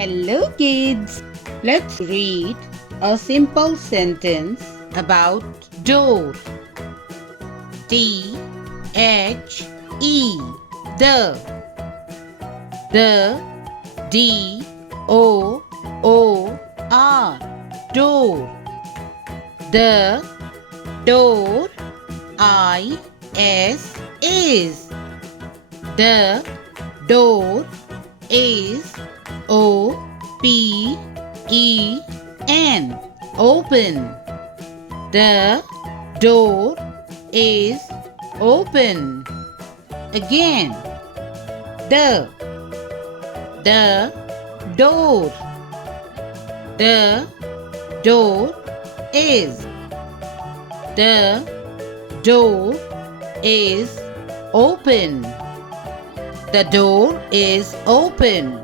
Hello kids! Let's read a simple sentence about door. D-H-E The D-O-O-R Door. The door I-S is. The door is O-P-E-N Open. The door is open. Again. The door. The door is. The door is open. The door is open.